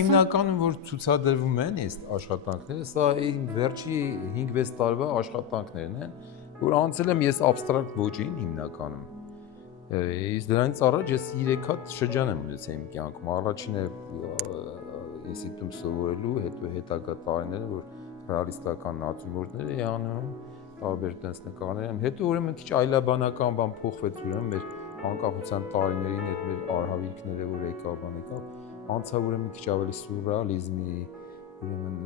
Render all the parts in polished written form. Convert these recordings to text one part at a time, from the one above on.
Հիմնականում որ ցուցադրվում են այս աշխատանքները, սա իմ վերջի 5-6 տարվա աշխատանքներն են, որ անցել եմ ես abstract ոճին հիմնականում։ Իսկ դրանից առաջ ես 3 հատ շրջան եմ ունեցել իմ կյանքում։ Առաջինը ինստիտուտում սովորելու, հետո հետագա տարիները, որ ռեալիստական նատյուրմորտներ էի անում, տարբեր տես նկարներ եմ։ Հետո ուրեմն քիչ այլաբանական բան փոխվեց ուրեմն մեր անկախության տարիներին այդ մեր արհավիրքները, որ եկավ, անցավ ուրեմն քիչ ավելի սուրռեալիզմի, ուրեմն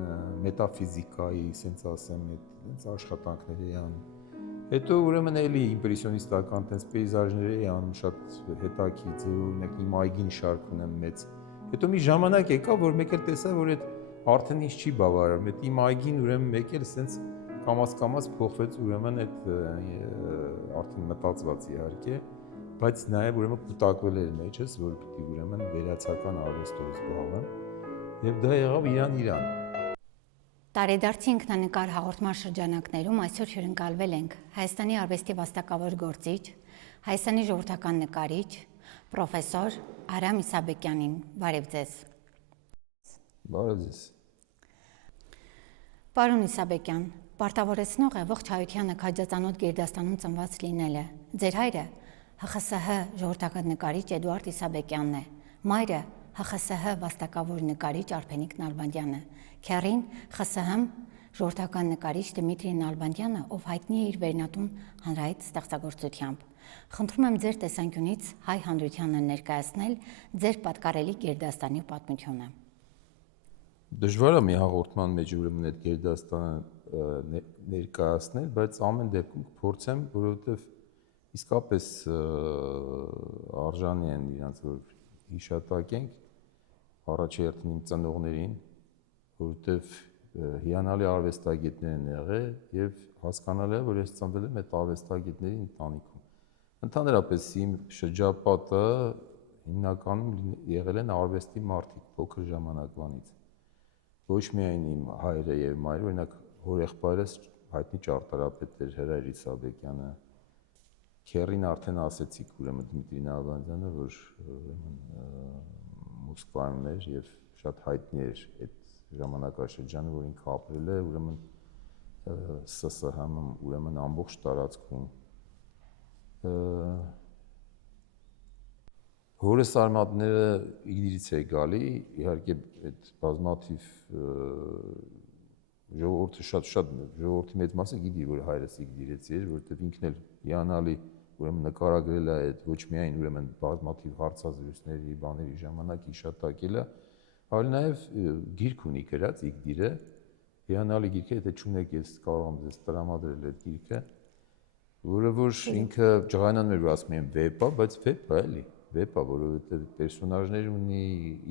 մետաֆիզիկայի, ասենց ասեմ, այդ աշխատանքներ էի անում։ Հետո ուրեմն էլի իմպրեսիոնիստական տես պեյզաժներ էի անում, շատ հետաքրքիր, օրինակ իմ այգին շարք ունեմ մեծ։ Հետո մի ժամանակ եկավ, որ մեկ էլ տեսա, որ այդ արդեն ինչ չի բավարարում, այդ իմ այգին ուրեմն մեկ էլ ասենց կամաց փոխվեց ուրեմն այդ արդեն մտածված իհարկե, բայց նաև ուրեմն կուտակվել էր մեջս, որ պիտի ուրեմն վերացական արվեստով զբաղվեմ, եւ դա եղավ իրան։ Տարեդարձի ինքնանկար հաղորդման շրջանակներում այսօր հյուրընկալվել ենք Հայաստանի արվեստի վաստակավոր գործիչ, Հայաստանի ժողովրդական նկարիչ, պրոֆեսոր Արամ Իսաբեկյանին։ Բարև ձեզ։ Բարև ձեզ։ Պարոն Իսաբեկյան, պարտավորեցնող է ողջ հայությանը քաջածանոթ Գերդաստանում ծնված լինելը։ Ձեր հայրը ՀԽՍՀ ժողովրդական նկարիչ Էդուարդ Իսաբեկյանն է, մայրը ՀԽՍՀ վաստակավոր նկարիչ Արփենիկ Նալբանդյանը, քեռին ԽՍՀՄ ժողովրդական նկարիչ Դմիտրի Նալբանդյանը, ով հայտնի է իր վերնատուն հանրայից ստեղծագործությամբ։ Խնդրում եմ ձեր տեսանկյունից հայ հանրությանը ներկայացնել ձեր պատկառելի Գերդաստանի պատմությունը։ Դժվար է մի հաղորդման մեջ ուրեմն այդ Գերդաստանը ներկայացնել, բայց ամեն դեպքում կփորձեմ, որովհետև իսկապես արժանի են իրանց որ հիշատակենք առաջերտին իմ ծնողներին, որովհետև հիանալի արվեստագետներ են եղել եւ հասկանալի է, որ ես ծնվել եմ այդ արվեստագետների ընտանիքում։ Ընդհանրապես իմ շրջապատը հիմնականում եղել են արվեստի մարդիկ փոքր ժամանակվանից։ Ոչ միայն իմ հայրը եւ մայրը, օրինակ հորեղբայրս հայտնի ճարտարապետ էր Հրայր Իսաբեկյանը։ Քեռին արդեն ասեցիք ուրեմն Դմիտրի Նալբանդյանը, որ ուրեմն Մոսկվայում էր եւ շատ հայտնի էր այդ ժամանակաշրջանը, որ ինքը ապրել է, ուրեմն ՍՍՀՄ-ում, ուրեմն ամբողջ տարածքում։ Հորս արմատները Իգդիրից է գալի, իհարկե այդ բազմաթիվ ժողովուրդը շատ ժողովրդի մեծ մասը գիտի, որ հայրս Իգդիրից էր, որովհետև ինքն էլ հիանալի ուրեմն նկարագրել է այդ ոչ միայն ուրեմն բազմաթիվ հարցազրույցների, բաների ժամանակ հիշատակել է, այլ նաև գիրք ունի գրած Իգդիրը, հիանալի գիրք է, եթե չունեք ես կարող եմ ձեզ տրամադրել այդ գիրքը, որը որ ինքը ջղայնանում էր, որ ասում են վեպ է, բայց վեպ է էլի, վեպ է, որովհետև պերսոնաժներ ունի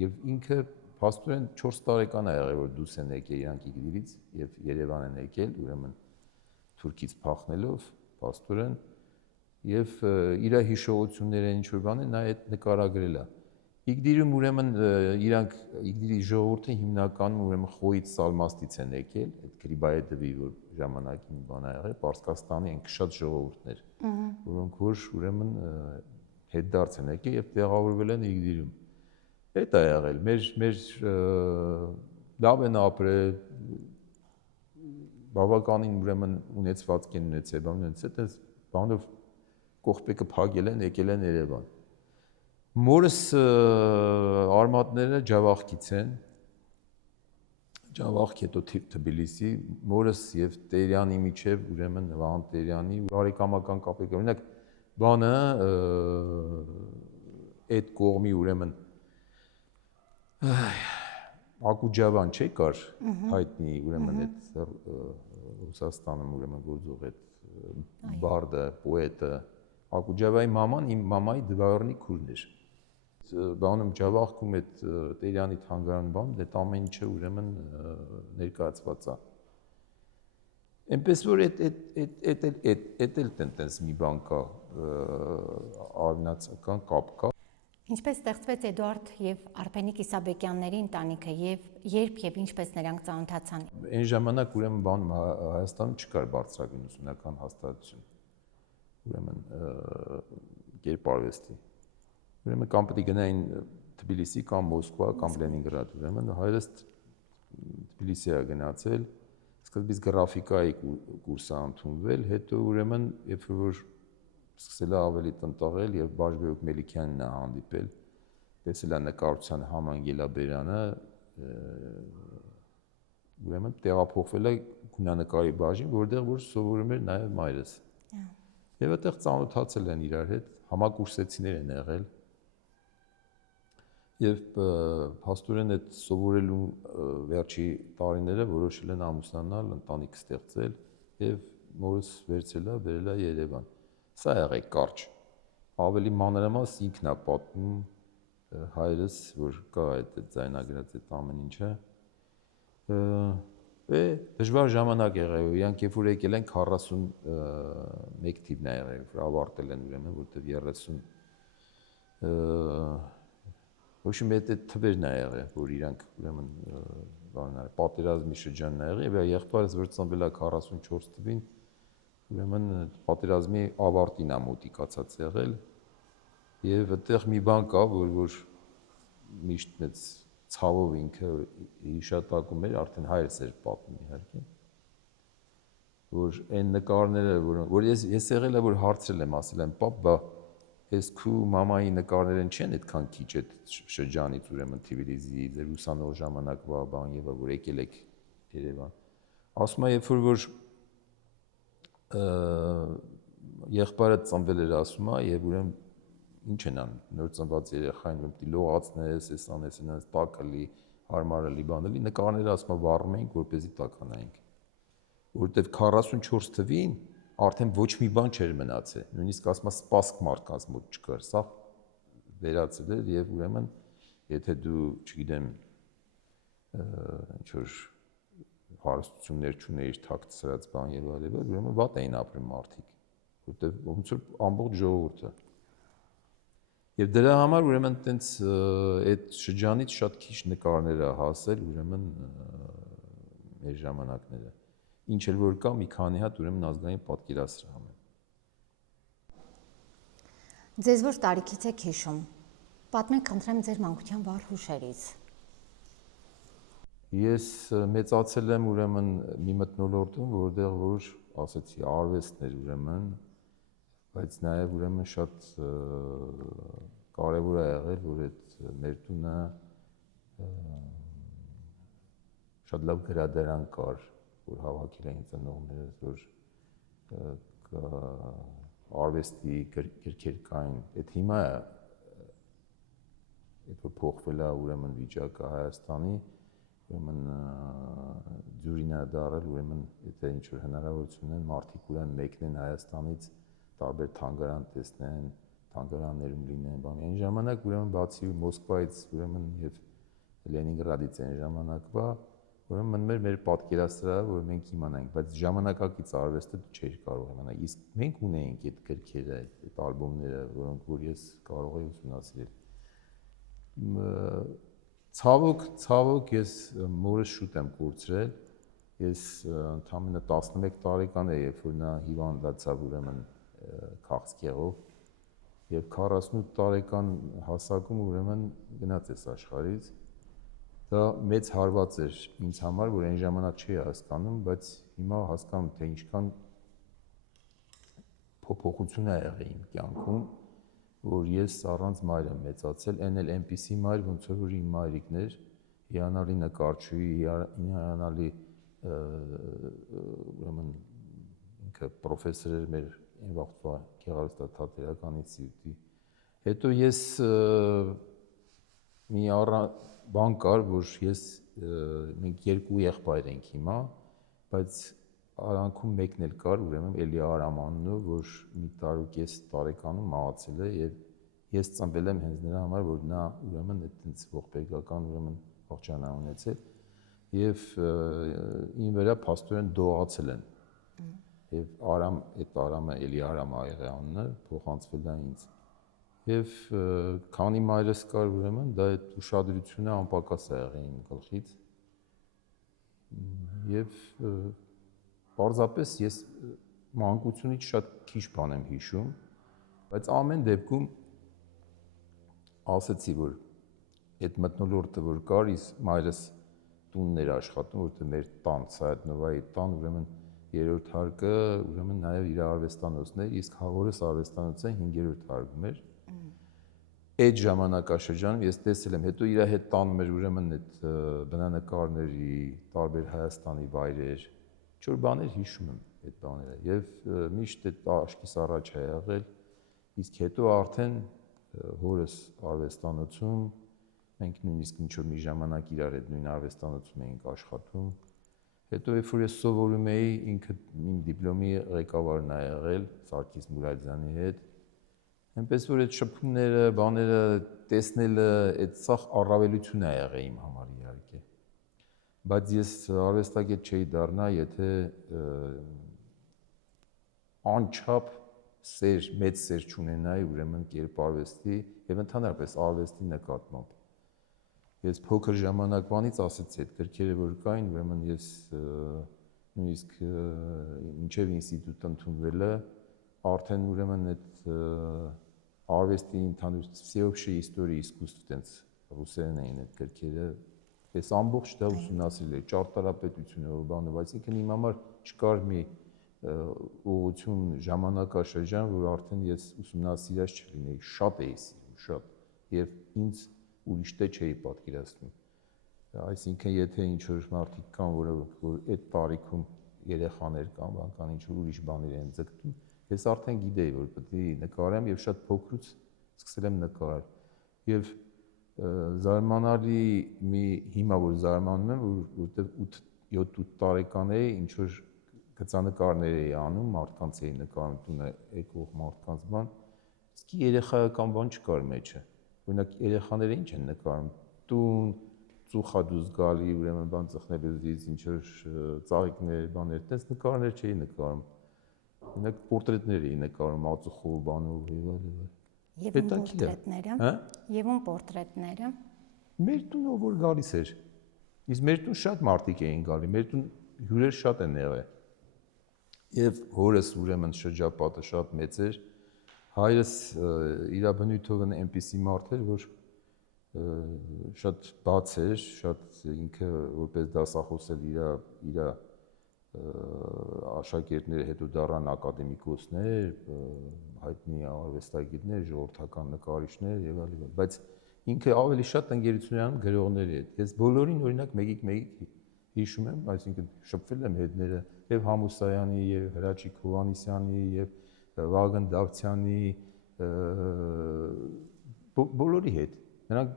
եւ ինքը փաստորեն 4 տարեկան է եղել, որ դուրս են եկել իրանք Իգդիրից եւ Երևան են եկել, ուրեմն Թուրքից փախնելով, փաստորեն եւ իր հիշողությունները ինչ-որ բաներ նա այդ նկարագրել է։ Իգդիրում ուրեմն իրանք Իգդիրի ժողովուրդը հիմնականում ուրեմն Խոյից Սալմաստից են եկել, այդ Գրիբայեդովի որ ժամանակին բան ա եղել, Պարսկաստանի են շատ ժողովուրդներ, որոնք որ ուրեմն հետդարձ են եկել եւ տեղավորվել են Իգդիրում։ Այդ է եղել, մեր լավ են ապրել, բավականին ուրեմն ունեցվածք են ունեցել, բան ունեցել, այդպես բանով կողպեկը փակել են, եկել են Երևան։ Մորս արմատները Ջավախքից են, Ջավախք հետո Թբիլիսի, մորս եւ Տերյանի միջև ուրեմն Վահան Տերյանի բարեկամական կապեր, օրինակ բանը այդ կողմի ուրեմն Ակուջավան չէ կար հայտնի ուրեմն այդ Ռուսաստանում ուրեմն գործող այդ բարդը, պոետը Ակուջավայի մաման իմ մամայի դվայորնի քուրն էր։ Բանում Ջավախքում այդ Տերյանի թանգարան բան, այդ ամեն ինչը ուրեմն ներկայացված է։ Էնպես որ այդ էլ տենց մի բան կա, արվնացական կապ կա։ Ինչպես ստեղծվեց Էդուարդ եւ Արփենիկ Իսաբեկյանների ընտանիքը եւ երբ եւ ինչպես նրանք ծանոթացան։ Այն ժամանակ ուրեմն բանում Հայաստանում չկար բարձրագույն ուսումնական հաստատություն։ Ուրեմն կերպարվեստի։ Ուրեմն կամ պետք է գնային Թբիլիսի կամ Մոսկվա կամ Լենինգրադ, ուրեմն հայրս Թբիլիսի է գնացել, սկզբից գրաֆիկայի կուրսը ընդունվել, հետո ուրեմն երբ որ սկսել է ավելի տնտաղել եւ Բաժբեկ Մելիքյանին է հանդիպել, տեսել է նկարչության Haman Gelaberyan-ը, ուրեմն տեղափոխվել է գունանկարի բաժին, որտեղ որ սովորում էր նաեւ մայրս։ Եվ այդտեղ ծանոթացել են իրար հետ, համակուրսեցիներ են եղել։ Եվ փաստորեն այդ սովորելու վերջի տարիները որոշել են ամուսնանալ, ընտանիք ստեղծել եւ մորս վերցել է, բերել է Երևան։ Սա եղել կարճ։ Ավելի մանրամաս ինքն է պատմում հայրս, որ կա այդ ձայնագրած այդ ամեն ինչը։ Դժվար ժամանակ եղել, իրանք երբ որ եկել են 41 թիվն է եղել, որ ավարտել են ուրեմն, որտեղ 30 ոչ մի այդ թվերն է եղել, որ իրանք ուրեմն բանալ պատերազմի շրջանն է եղել, եւ եղբայրս որ ծնվել է 44 թվին, ուրեմն պատերազմի ավարտին է մոտիկացած եղել, եւ այդտեղ մի բան կա, որ միշտ մեծ ցավով ինքը հիշատակում էր, արդեն հայրս էր պատմում իհարկե, որ այն նկարները, որ ես եղել է որ հարցրել եմ, ասել եմ, պապ, բա ես քու մամայի նկարներն չեն այդքան քիչ այդ շրջանից ուրեմն Թբիլիսի ձեր ուսանող ժամանակվա բան եւ որ եկել եք Երևան։ Ասում է, երբ որ եղբայրը ծնվել էր, ասում է, եւ ուրեմն ինչ են անում, նոր ծնված երեխային, ուրեմն լողացնես, էս անես, այնպես տակալի, հարմարելի բանելի, նկարները ասում է վառում էինք, որպեսզի տականայինք։ Որտեվ 44 թվին արդեն ոչ մի բան չէր մնացել, նույնիսկ ասում է սպասք մարդկանց մոտ չկար, սա վերացել էր եւ ուրեմն եթե դու, չգիտեմ, ինչ որ հարստություններ չունեիր, թաքցրած բան եւ այլն, ուրեմն վատ էին ապրում մարդիկ, որտեվ ոնց որ ամբողջ ժողովուրդը։ Եվ դրա համար ուրեմն տենց այդ շրջանից շատ քիչ նկարներ է հասել ուրեմն մեր ժամանակները։ Ինչ էլ որ կա մի քանի հատ ուրեմն ազգային պատկերասրահում է։ Ձեզ որ տարիքից եք հիշում, պատմեք խնդրեմ ձեր մանկության վառ հուշերից։ Ես մեծացել եմ ուրեմն մի մթնոլորտում, որտեղ որ ասեցի արվեստն էր ուրեմն, բայց նաև ուրեմն շատ կարևոր է եղել, որ այդ մեր տունը շատ լավ գրադարան կար, որ հավաքել էին ծնողներս, որ արվեստի գրքեր կային։ Այդ հիմա այդ որ փոխվել է ուրեմն վիճակը Հայաստանի, ուրեմն ձյուրին է դարել, ուրեմն եթե ինչ որ հնարավորություն են մարդիկ ուրեմն մեկնեն Հայաստանից տարբեր թանգարան տեսնեն, թանգարաններում լինեն, բան։ Այն ժամանակ ուրեմն բացի Մոսկվայից, ուրեմն եւ Լենինգրադից այն ժամանակվա, ուրեմն մնում էր մեր պատկերասրահը, որ մենք իմանանք, բայց ժամանակակից արվեստը չէր կարող իմանալ։ Իսկ մենք ունեինք այդ գրքերը, այդ ալբոմները, որոնք որ ես կարող եի ուսումնասիրել։ Ցավոք ես մորս շուտ եմ կորցրել։ Ես ընդամենը 11 տարեկան էի, երբ որ նա հիվանդացավ ուրեմն քաղցկեղով, եւ 48 տարեկան հասակում ուրեմն գնաց այս աշխարհից։ Դա մեծ հարված էր ինձ համար, որ այն ժամանակ չէի հասկանում, բայց հիմա հասկանում թե ինչքան փոփոխություն է եղել իմ կյանքում, որ ես առանց մայր եմ մեծացել, այն էլ այնպիսի մայր, ոնց որ իմ մայրիկն էր, հիանալի նկարչուհի, հիանալի ուրեմն ինքը պրոֆեսոր էր մեր այն վաղվա գեղարվեստաթատերական ինստիտուտի։ Հետո ես մի բան կար, որ մենք երկու եղբայր ենք հիմա, բայց արանքում մեկն էլ կար, ուրեմն Էլի Արամ անունով, որ մի տարուկես տարեկանում մահացել է եւ ես ծնվել եմ հենց նրա համար, որ նա ուրեմն այդպես ողբերգական ուրեմն ողջան ունեցել եւ ին վրա փաստորեն դողացել են։ Եվ այդ Արամը Էլի Արամ աղեղի անունը փոխանցվել է ինձ։ Եվ քանի մայրս կար ուրեմն դա այդ ուշադրությունը անպակաս է եղել իմ գլխից։ Եվ պարզապես ես մանկությունից շատ քիչ բան եմ հիշում, բայց ամեն դեպքում ասեցի, որ այդ մթնոլորտը որ կար, իսկ մայրս տունն էր աշխատում, որտեղ մեր տան, Սայաթնովայի տան, ուրեմն երրորդ հարկը, ուրեմն նաև իր արվեստանոցն էր, իսկ հորս արվեստանոցը 5-րդ հարկում էր։ Այդ ժամանակաշրջանում ես տեսել եմ, հետո իր հետ տանում էր ուրեմն այդ բնանկարների, տարբեր Հայաստանի վայրեր, ինչ-որ բաներ հիշում եմ այդ բաները, եւ միշտ այդ աչքիս առաջ է եղել, իսկ հետո արդեն հորս արվեստանոցում մենք նույնիսկ ինչ-որ մի ժամանակ իրար այդ նույն արվեստանոցում էինք աշխատում, հետո երբ որ ես սովորում էի, ինքը իմ դիպլոմի ղեկավարն ա եղել Սարգիս Մուրադյանի հետ, այնպես որ այդ շփումները, բաները տեսնելը, այդ սաղ առավելություն է եղել իմ համար իհարկե։ Բայց ես արվեստագետ չէի դառնա, եթե անչափ սեր, մեծ սեր չունենայի ուրեմն կերպարվեստի եւ ընդհանրապես արվեստի նկատմամբ։ Ես փոքր ժամանակվանից ասեցի այդ գրքերը որ կային, ուրեմն ես նույնիսկ մինչև ինստիտուտ ընդունվելը արդեն ուրեմն այդ արվեստի ընդհանուր всеобщая история искусств տենց ռուսերեն էին այդ գրքերը, ես ամբողջ դա ուսումնասիրել էի, ճարտարապետությունը, բանը, բայց ինքն իմ համար չկար մի ուղղություն, ժամանակաշրջան, որ արդեն ես ուսումնասիրած չլինեի, շատ էի սիրում, շատ, եւ ինձ ուրիշ տեղ չէի պատկերացնում։ Այսինքն եթե ինչ-որ մարդիկ կան, որ այդ տարիքում երեխաներ կան, բան ինչ-որ ուրիշ բաներ են ձգտում, ես արդեն գիտեի, որ պետք է նկարեմ եւ շատ փոքրուց սկսել եմ նկարել։ Եվ զարմանալի մի հիմա որ զարմանում եմ, որտեղ 7-8 տարեկան էի, ինչ որ գծանկարներ էի անում, մարդկանց էի նկարում, տունը եկող մարդկանց բան, իսկ երեխայական բան չկար մեջը։ Օրինակ երեխաները ինչ են նկարում, տուն, ծուխադուզ գալի, ուրեմն բան ծխնելուց ինչ որ ծաղիկներ, բաներ, այդպես նկարներ չէի նկարում։ Օրինակ պորտրետներ էի նկարում, ածուխով, բանով եւ այլն։ Եվ պորտրետները, հա? Եվ պորտրետները։ Մեր տունը որ գալիս էր։ Իսկ մեր տուն շատ մարդիկ էին գալի, մեր տուն հյուրեր շատ են եղել։ Եվ հորս ուրեմն շրջապատը շատ մեծ էր։ Հայրս իր բնույթով այնպիսի մարդ էր, որ շատ բաց էր, շատ ինքը որպես դասախոս էլ իր աշակերտները հետո դառան ակադեմիկոսներ, հայտնի արվեստագետներ, ժողովրդական նկարիչներ եւ այլն, բայց ինքը ավելի շատ ընկերություն անում գրողների հետ։ Ես բոլորին օրինակ մեկիկ հիշում եմ, այսինքն շփվել եմ հետները եւ Համուսայանի, եւ Հրաչիկ Հովհաննիսյանի, եւ Վագն Դավթյանի, բոլորի հետ։ Նրանք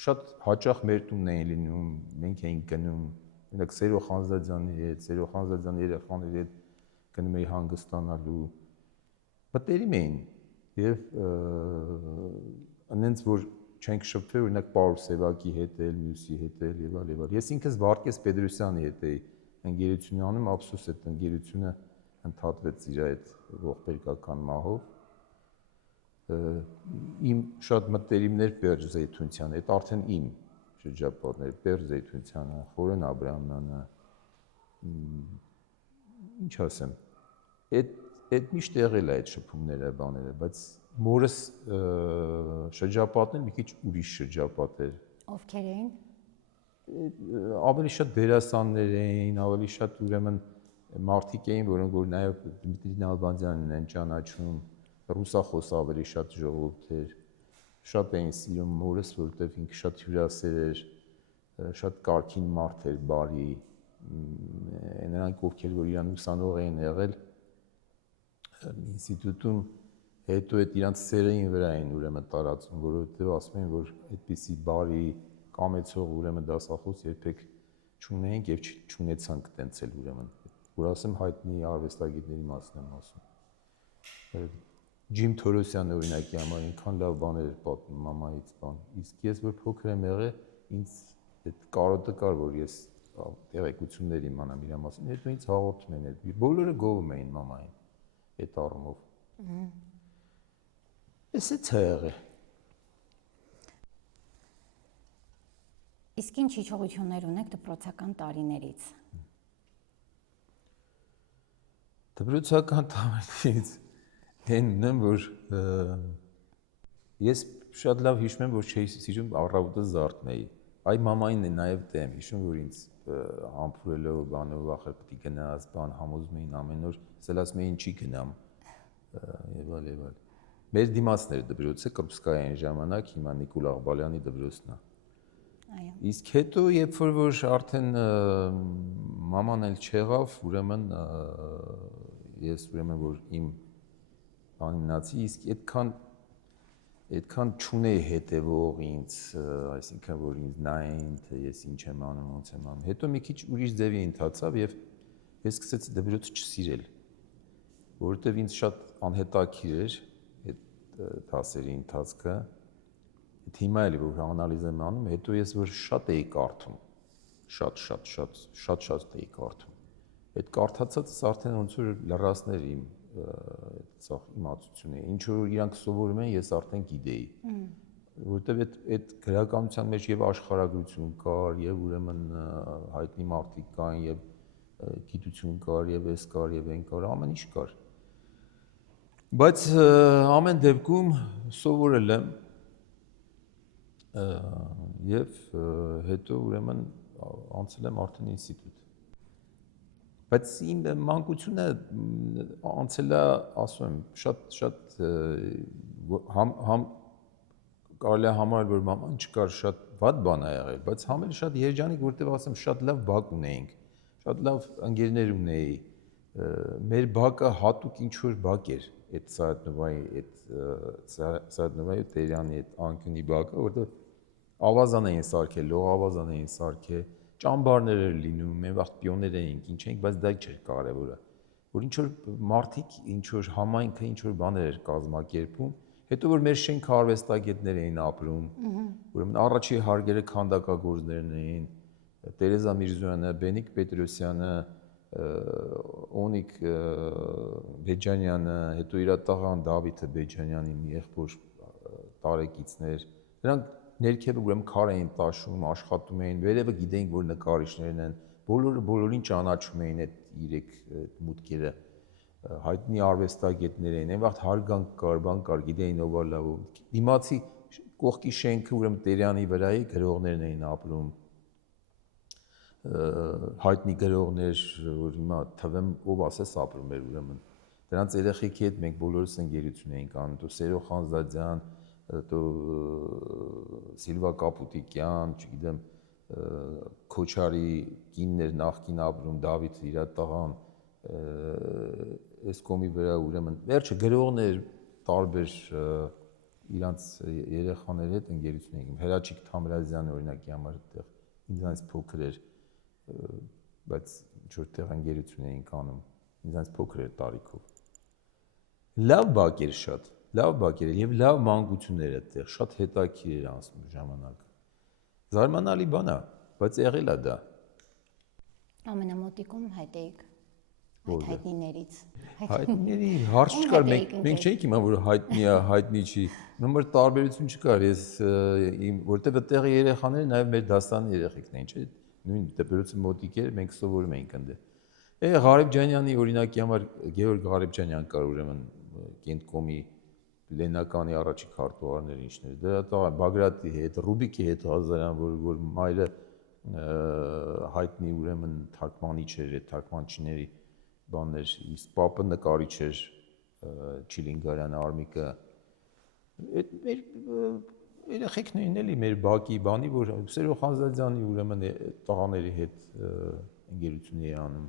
շատ հաճախ մեր տունն էին լինում, մենք էինք գնում, օրինակ Սերո Խանզադյանի հետ, Սերո Խանզադյանի երեխաների հետ գնում էի հանգստանալու, մտերիմ էին եւ այնց որ չենք շփվել օրինակ Պաուլ Սևակի հետ էլ, Մյուսի հետ էլ եւ այլ եւ այլ։ Ես ինքս Վարդգես Պետրոսյանի հետ էի ընկերություն անում, ափսոս այդ ընկերությունը ընդհատվեց իր այդ ողբերգական մահով։ Իմ շատ մտերիմներ Պերճ Զեյթունցյանը, այդ արդեն իմ շրջապատներ, Պերճ Զեյթունցյանը, Խորեն Աբրահամյանը, ինչ ասեմ, այդ միշտ եղել է այդ շփումները, բաները, բայց մորս շրջապատն մի քիչ ուրիշ շրջապատ էր։ Ովքեր էին։ Ավելի շատ դերասաններ էին, ավելի շատ ուրեմն մարդիկ էին, որոնք որ նաև Դմիտրի Նալբանդյանն են ճանաչում, ռուսախոս ավելի շատ ժողովուրդ էր, շատ էին սիրում մորս, որովհետև ինքը շատ հյուրասեր էր, շատ կարգին մարդ էր, բարի, նրանք ովքեր որ իրան ուսանող էին եղել ինստիտուտում, հետո այդ իրանց սերային վրա էին ուրեմն տարածում, որովհետև ասում են, որ այդպիսի բարի կամեցող ուրեմն դասախոս երբեք չունեինք եւ չունեցանք տենցել ուրեմն, որ ասեմ հայտնի արվեստագետների մասն եմ ասում։ Ջիմ Թորոսյանը օրինակի համար ինքան լավ բաներ էր պատմում մամայից բան, իսկ ես որ փոքր եմ եղել, ինձ այդ կարոտը կար, որ ես տեղեկություններ իմանամ իր մասին, հետո ինձ հաղորդում են այդ, բոլորը գովում էին մամային այդ առումով։ Էս է եղել։ Իսկ ինչ հիշողություններ ունեք դպրոցական տարիներից։ Դպրոցական տարիներից են ունեմ, որ ես շատ լավ հիշում եմ, որ չէի սիրում առավոտը զարթնեի։ Այ մամային է նաև դեմ, հիշում որ ինձ համբուրելով բանով ախր պետք է գնաս, բան համոզում էին ամեն օր, ասել ասում էին չի գնամ։ Եվ այլ եւ այլ։ Մեր դիմացն էր դպրոցը Կրպսկայանի ժամանակ, հիմա Նիկոլ Աղբալյանի դպրոցն է։ Այո։ Իսկ հետո երբ որ արդեն մաման էլ չեղավ, ուրեմն ես ուրեմն որ իմ բան մնացի, իսկ այդքան չունեի հետևող ինձ, այսինքն որ ինձ նային, թե ես ինչ եմ անում, ոնց եմ անում։ Հետո մի քիչ ուրիշ ձևի ընթացավ եւ ես սկսեցի դպրոցը չսիրել, որովհետեւ ինձ շատ անհետաքրիր էր այդ դասերի ընթացքը։ Այդ հիմա էլի որ անալիզ եմ անում, հետո ես որ շատ էի կարդում, շատ էի կարդում։ Այդ կարդացածս արդեն ոնց որ լրացներ իմ ցախ իմացությունը, ինչ որ իրանք սովորում են, ես արդեն գիտեի։ Որովհետև այդ գրականության մեջ եւ աշխարհագրություն կար, եւ ուրեմն հայտնի մարդիկ կային, եւ գիտություն կար, եւ էս կար, եւ այն կար, ամեն ինչ կար։ Բայց ամեն դեպքում սովորել եմ եւ հետո ուրեմն անցել եմ արդեն ինստիտուտ։ Բայց իմ մանկությունը անցել է, ասում եմ, շատ համ կարելի է համարել, որ մաման չկար, շատ վատ բան է եղել, բայց համ էլ շատ երջանիկ, որտեղ ասեմ, շատ լավ բակ ունեինք, շատ լավ ընկերներ ունեի, մեր բակը հատուկ ինչ-որ բակ էր, այդ Սայաթ-Նովայի Տերյանի այդ անկյունի բակը, որտեղ ավազան էին սարքել, լողավազան էին սարքել, ճամբարներ էր լինում, մենք վաղ պիոներ էինք, ինչ էինք, բայց դա չէր կարևորը, որ ինչ-որ մարդիկ, ինչ-որ համայնքը, ինչ-որ բաներ էր կազմակերպում, հետո որ մեր շենքը արվեստագետներ էին ապրում, ուրեմն առաջի հարգերը քանդակագործներն էին, Տերեզա Միրզոյանը, Բենիկ Պետրոսյանը, Օնիկ Բեջանյանը, հետո իր տղան Դավիթը Բեջանյանի մի եղբոր տարեկիցներ, նրանք ներքևը ուրեմն քար էին տաշում, աշխատում էին, վերևը գիտեին, որ նկարիչներն են, բոլորին ճանաչում էին այդ իրեք մուտքերը, հայտնի արվեստագետներ էին, այն վաղ հարգանք կար, բան կար, գիտեին ով է լավ, դիմացի կողքի շենքը ուրեմն Տերյանի վրայի գրողներն էին ապրում, հայտնի գրողներ, որ հիմա թվեմ ով ասես ապրում էր ուրեմն, դրանց երեխեքի հետ մենք բոլորս ընկերություն էինք անում, դու Սերո Խանզադյան, то Սիլվա Կապուտիկյան, չգիտեմ, Քոչարի կիններ նախկին ապրում, Դավիթը իր տղան, այս կոմի վրա ուրեմն վերջը գրողներ տարբեր իրանց երեխաների հետ ընկերություն էինք։ Հրաչիկ Թամրազյանը օրինակի համար այդտեղ ինձանից փոքր էր, բայց ինչ որ տեղ ընկերություն էինք անում, ինձանից փոքր էր տարիքով։ Լավ բակ էր շատ։ Լավ բակ էր եւ լավ մանկություն էր այդտեղ, շատ հետաքրքիր էր անցնում ժամանակը։ Զարմանալի բան է, բայց եղել է դա։ Ամենամոտիկում հետ էիք այդ հայտնիներից։ Հայտնիների հարց չկար, մենք չէինք իմա որ հայտնի է, հայտնի չի։ Նոմր տարբերություն չկար, ես որտեղ այդտեղի երեխաները նաեւ մեր դասանի երեխեքն էին, չէ՞։ Նույն դպրոցի մոտիկ էր, մենք սովորում էինք այնտեղ։ Ղարեբջանյանի օրինակի համար Գեորգ Ղարեբջանյան կար ուրեմն Կենտկոմի Լեննականի առաջի քարտուղարներ ինչներ, դա Բագրատի հետ, Ռուբիկի հետ հազարան, որ մայրը հայտնի ուրեմն թարգմանիչ էր, այդ թարգմանիչների բաններ, իսկ պապը նկարիչ էր, Չիլինգարյանը, Արմիկը, այդ մեր երեխեքներն էլի մեր բակի բանի, որ Սերո Խանզադյանի ուրեմն տղաների հետ ընկերություն էի անում,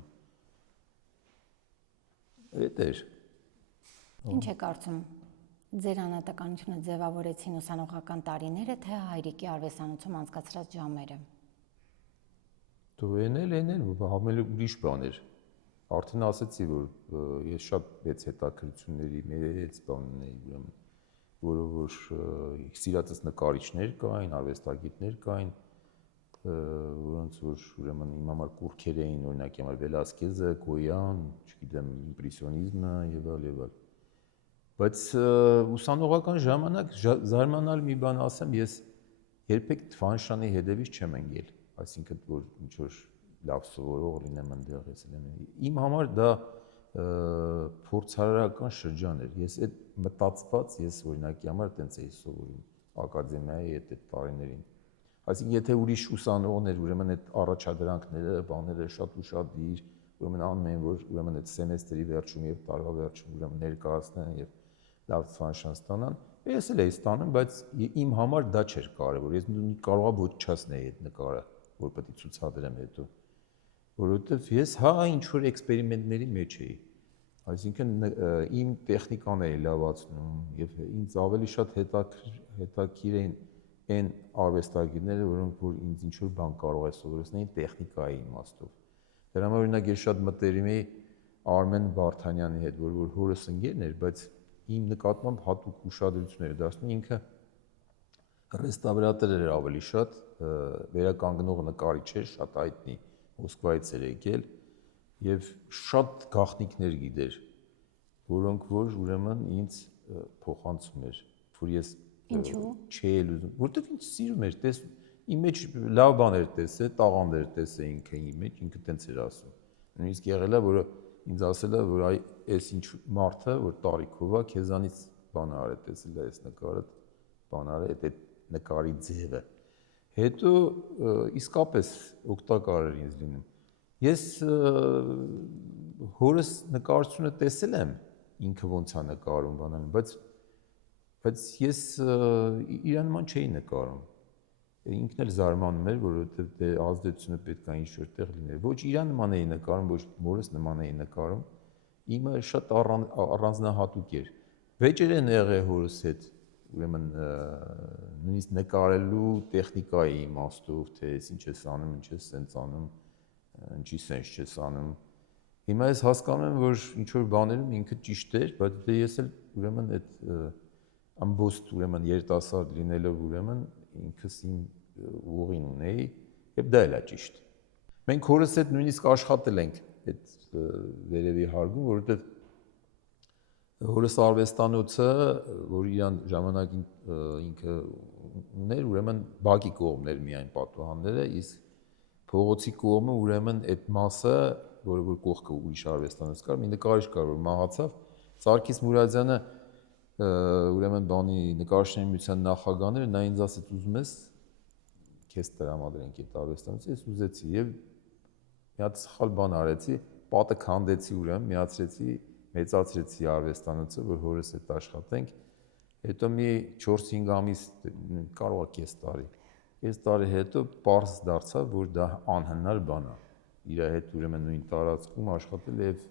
այդ էր։ Ինչ է կարծում, ձեր անհատականությունը ձևավորեցին ուսանողական տարիները, թե հայրիկի արվեստանոցում անցկացրած ժամերը։ Դու էն էլ, համել ուրիշ բան էր։ Արդեն ասացի, որ ես շատ մեծ հետաքրքրությունների մեծ բանն էի, ուրեմն, որով որ սիրածս նկարիչներ կային, արվեստագետներ կային, որոնց որ ուրեմն իմ համար կուրքեր էին, օրինակի համար Վելասկեզը, Գոյան, չգիտեմ, իմպրեսիոնիզմը եւ այլ։ Բայց ուսանողական ժամանակ զարմանալ մի բան ասեմ, ես երբեք Թվանշանի հետևից չեմ ընկել, այսինքն որ ինչ որ լավ սովորող լինեմ այնտեղ ես իմ համար դա փորձարարական շրջան էր, ես այդ մտածված ես օրինակի համար տենց էի սովորում, ակադեմիայի այդ տարիներին։ Այսինքն եթե ուրիշ ուսանողներ ուրեմն այդ առաջադրանքները, բաները շատ ուշադիր, ուրեմն անում են, որ ուրեմն այդ սեմեստրի վերջում եւ տարվա վերջում ուրեմն ներկայացնեն եւ լավ ցանշան ստանան, ես էլ էի ստանում, բայց իմ համար դա չէր կարևոր։ Ես կարողա ոչնչացնել այդ նկարը, որ պետք է ցուցադրեմ հետո, որովհետեւ ես ինչ որ էքսպերիմենտների մեջ էի։ Այսինքն իմ տեխնիկան էի լավացնում եւ ինձ ավելի շատ հետաքրքիր էին այն արվեստագետները, որոնք որ ինձ ինչ որ բան կարող է սովորեցնել տեխնիկայի իմաստով։ Դրա համար օրինակ ես շատ մտերիմ էի Արմեն Վարդանյանի հետ, որ հորս ընկերն էր, բայց իմ նկատմամբ հատուկ ուշադրություն էր դարձնում, ինքը ռեստավրատոր էր ավելի շատ, վերականգնող նկարիչ էր, շատ հայտնի Մոսկվայից էր եկել եւ շատ գաղտնիքներ գիտեր, որոնք որ ուրեմն ինձ փոխանցում էր, որ ես չէի ուզում, որտեվ ինձ սիրում էր, իմ մեջ լավ բաներ տեսել, տաղանդեր տեսել ինքը իմ մեջ, ինքը տենց էր ասում։ Նույնիսկ եղել է, որ ինձ ասել է, որ այս ինչ մարդը, որ տարիքով է, քեզանից բան արել, տեսել է այս նկարը, բան արել, այդ նկարի ձևը։ Հետո իսկապես օգտակար էր ինձ լինում։ Ես հորս նկարությունը տեսել եմ, ինքը ոնց է նկարում բանալին, բայց ես իր նման չէի նկարում։ Ինքն էլ զարմանում էր, որովհետև դե ազդեցությունը պետք է ինչ-որ տեղ լիներ։ Ոչ իր նման էի նկարում, ոչ մորս նման էի նկարում։ Իմը շատ առանձնահատուկ էր։ Վեճեր են եղել հորս հետ, ուրեմն նույնիսկ նկարելու տեխնիկայի իմաստով, թե ինչ ես անում, ինչ ես սենց անում, ինչի սենց չես անում։ Հիմա ես հասկանում եմ, որ ինչ-որ բաներում ինքը ճիշտ էր, բայց դե ես էլ ուրեմն այդ ամբողջ ուրեմն երիտասարդ լինելով ուրեմն ինքս իմ ուղին ունեի, եւ դա էլ է ճիշտ։ Մենք հորս հետ նույնիսկ աշխատել ենք այդ վերևի հարգում, որովհետեւ հորս արվեստանոցը, որ իրան ժամանակին ինքը ուներ, ուրեմն բակի կողմներ միայն պատուհանները, իսկ փողոցի կողմը ուրեմն այդ մասը, որը որ կողքը ուրիշ արվեստանոց կար, մի նկարիչ կար, որ մահացավ, Սարգիս Մուրադյանը ուրեմն բանի նկարիչների միության նախագահն էր, նա ինձ ասեց ուզում ես քեզ տրամադրենք այդ արվեստանոցը, ես ուզեցի եւ մի հատ սխալ բան արեցի, պատը քանդեցի ուրեմն, միացրեցի, մեծացրեցի արվեստանոցը, որ հորս հետ աշխատենք, հետո մի 4-5 ամիս կարող է կես տարի հետո պարզ դարձավ, որ դա անհնար բան է։ Իր հետ ուրեմն նույն տարածքում աշխատել եւ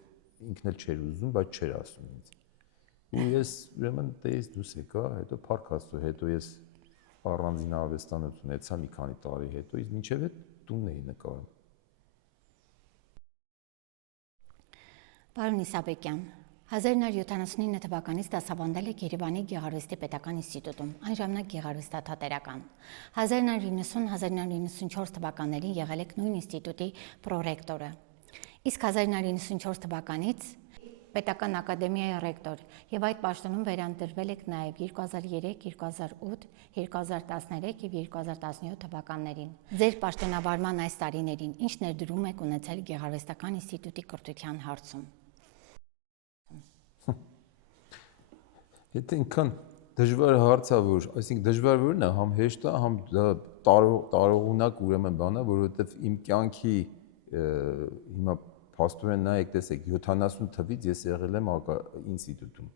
ինքն էլ չէր ուզում, բայց չէր ասում ինձ։ Ու ես ուրեմն դեից դուրս եկա, հետո փառք Աստծո, հետո ես առանձին արվեստանոց ունեցա մի քանի տարի հետո, իսկ մինչև այդ տունն էի նկարում։ Պարոն Իսաբեկյան, 1979 թվականից դասավանդել եք Երևանի Գեղարվեստի պետական ինստիտուտում, այն ժամանակ գեղարվեստաթատերական։ 1990-1994 թվականներին եղել եք նույն ինստիտուտի պրոռեկտորը։ Իսկ 1994 թվականից պետական ակադեմիայի ռեկտոր եւ այդ պաշտոնում վերընտրվել եք նաեւ 2003, 2008, 2013 եւ 2017 թվականներին։ Ձեր պաշտոնավարման այս տարիներին ինչ ներդրում եք ունեցել Գեղարվեստական ինստիտուտի կրթության հարցում։ Եթե ինքան դժվար հարց է, որ, այսինքն դժվար որն է, համ հեշտ է, համ տարողունակ ուրեմն բան է, որովհետև իմ կյանքի հիմա փաստորեն նայեք, տեսեք, 70 թվից ես եղել եմ ինստիտուտում,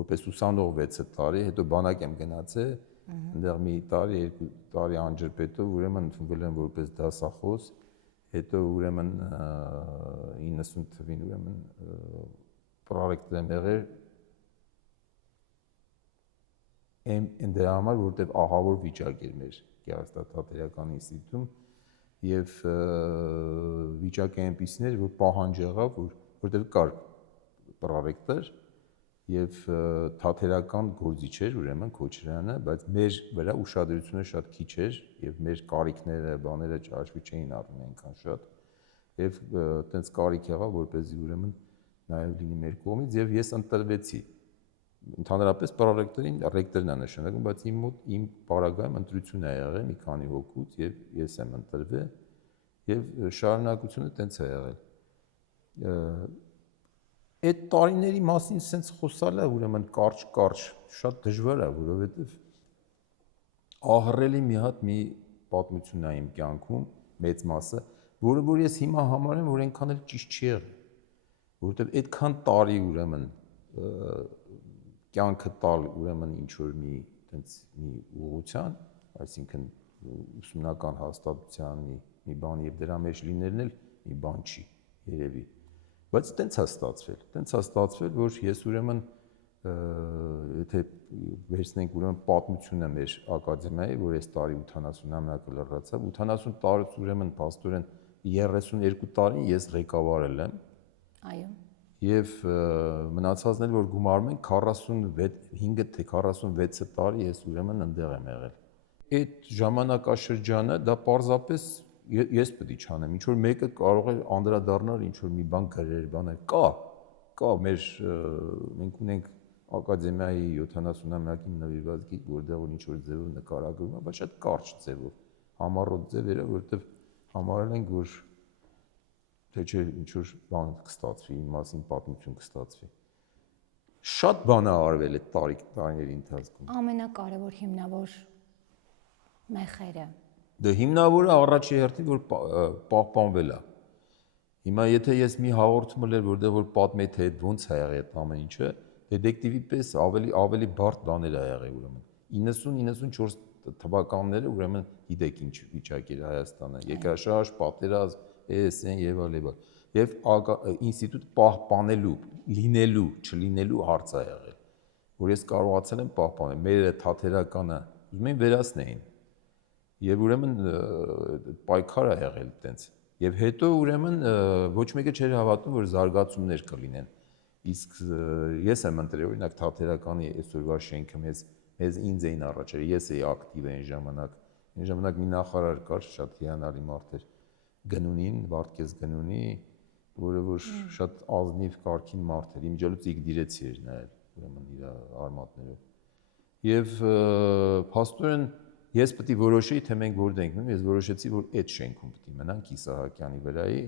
որպես ուսանող 6 տարի, հետո բանակ եմ գնացել, այնտեղ մի տարի, 2 տարի անջրպետով ուրեմն ընդունվել եմ որպես դասախոս, հետո ուրեմն 90 թվին ուրեմն պրոռեկտոր եմ եղել Այն դրա համար, որովհետև ահավոր վիճակ էր մեր Գեղարվեստաթատերական ինստիտուտում եւ վիճակը այնպիսին էր, որ պահանջ եղավ, որովհետև կար պրոռեկտոր եւ թատերական գործիչ էր, ուրեմն Քոչարյանը, բայց մեր վրա ուշադրությունը շատ քիչ էր եւ մեր կարիքները, բաները ճաշվի չէին առնում այնքան շատ եւ այտենց կարիք եղավ, որպեսզի ուրեմն նաեւ լինի մեր կողմից եւ ես ընտրվեցի Ընդհանրապես պրոռեկտորին ռեկտորն է նշանակում, բայց իմ պարագայում ընտրություն է եղել մի քանի հոգուց եւ ես եմ ընտրվել եւ շարունակությունը տենց է եղել։ Այդ տարիների մասին սենց խոսալը ուրեմն կարճ շատ դժվար է, որովհետեւ ահռելի մի հատ մի պատմություն է իմ կյանքում, մեծ մասը, որը որ ես հիմա համարեմ, որ այնքան էլ ճիշտ չի եղել, որովհետև այդքան տարի ուրեմն կյանքը տալ ուրեմն ինչ որ մի տենց մի ուղղության, այսինքն ուսումնական հաստատության մի բան եւ դրա մեջ լինելն էլ մի բան չի երևի, բայց տենց է ստացվել, որ ես ուրեմն եթե վերցնենք ուրեմն պատմությունը մեր ակադեմիայի, որ այս տարի 80-ամյակը լրացավ, 80 տարուց ուրեմն փաստորեն 32 տարի ես ղեկավարել եմ։ Այո։ Եվ մնացածն էլ որ գումարում են 45 թե 46 տարի ես ուրեմն ընդեղ եմ եղել։ Այդ ժամանակաշրջանը դա պարզապես ես պետք է չանեմ, ինչ որ մեկը կարող է անդրադառնալ ինչ որ մի բան գրեր, բաներ կա մեր մենք ունենք ակադեմիայի 70-ամյակին նվիրված գիծ, որտեղ ինչ որ ձևով նկարագրում է, բայց շատ կարճ ձևով, համառոտ ձևերը, որովհետև համարել ենք, որ թե չէ ինչ որ բան կստացվի, իմ մասին պատմություն կստացվի։ Շատ բան է արվել այդ տարիների ընթացքում։ Ամենակարևոր հիմնավոր մեխերը։ Դե հիմնավորը առաջի հերթին որ պահպանվել է։ Հիմա եթե ես մի հաղորդում ելեր, որտեղ որ պատմեի թե այդ ոնց է եղել այդ ամեն ինչը, դետեկտիվի պես ավելի բարդ բաներ ա եղել ուրեմն 90-94 թվականները ուրեմն գիտեք ինչ վիճակ էր Հայաստանը երկրաշարժ, պատերազմ, էսեն եւ այլն եւ ինստիտուտ պահպանելու, լինելու, չլինելու հարց ա եղել, որ ես կարողացել եմ պահպանել, մեր թաթերականը ուզում էին վերացնեին եւ ուրեմն պայքար ա եղել այտենց եւ հետո ուրեմն ոչ մեկը չէր հավատում, որ զարգացումներ կլինեն։ Իսկ ես եմ ընտրել օրինակ թաթերականի այսօրվա շենքը մեզ ինձ էին առաջել, ես էի ակտիվ այն ժամանակ մի նախարար կար, շատ հիանալի մարդ էր, Գնունին, Վարդգես Գնունի, որը որ շատ ազնիվ կարգին մարդ էր, իմջալուց իգդիրեցի էր նայել, ուրեմն իր արմատներով։ Եվ փաստորեն ես պետք է որոշեի, թե մենք որտեղ ենք մնում, ես որոշեցի, որ այդ շենքում պետք է մնանք Իսահակյանի վրայի,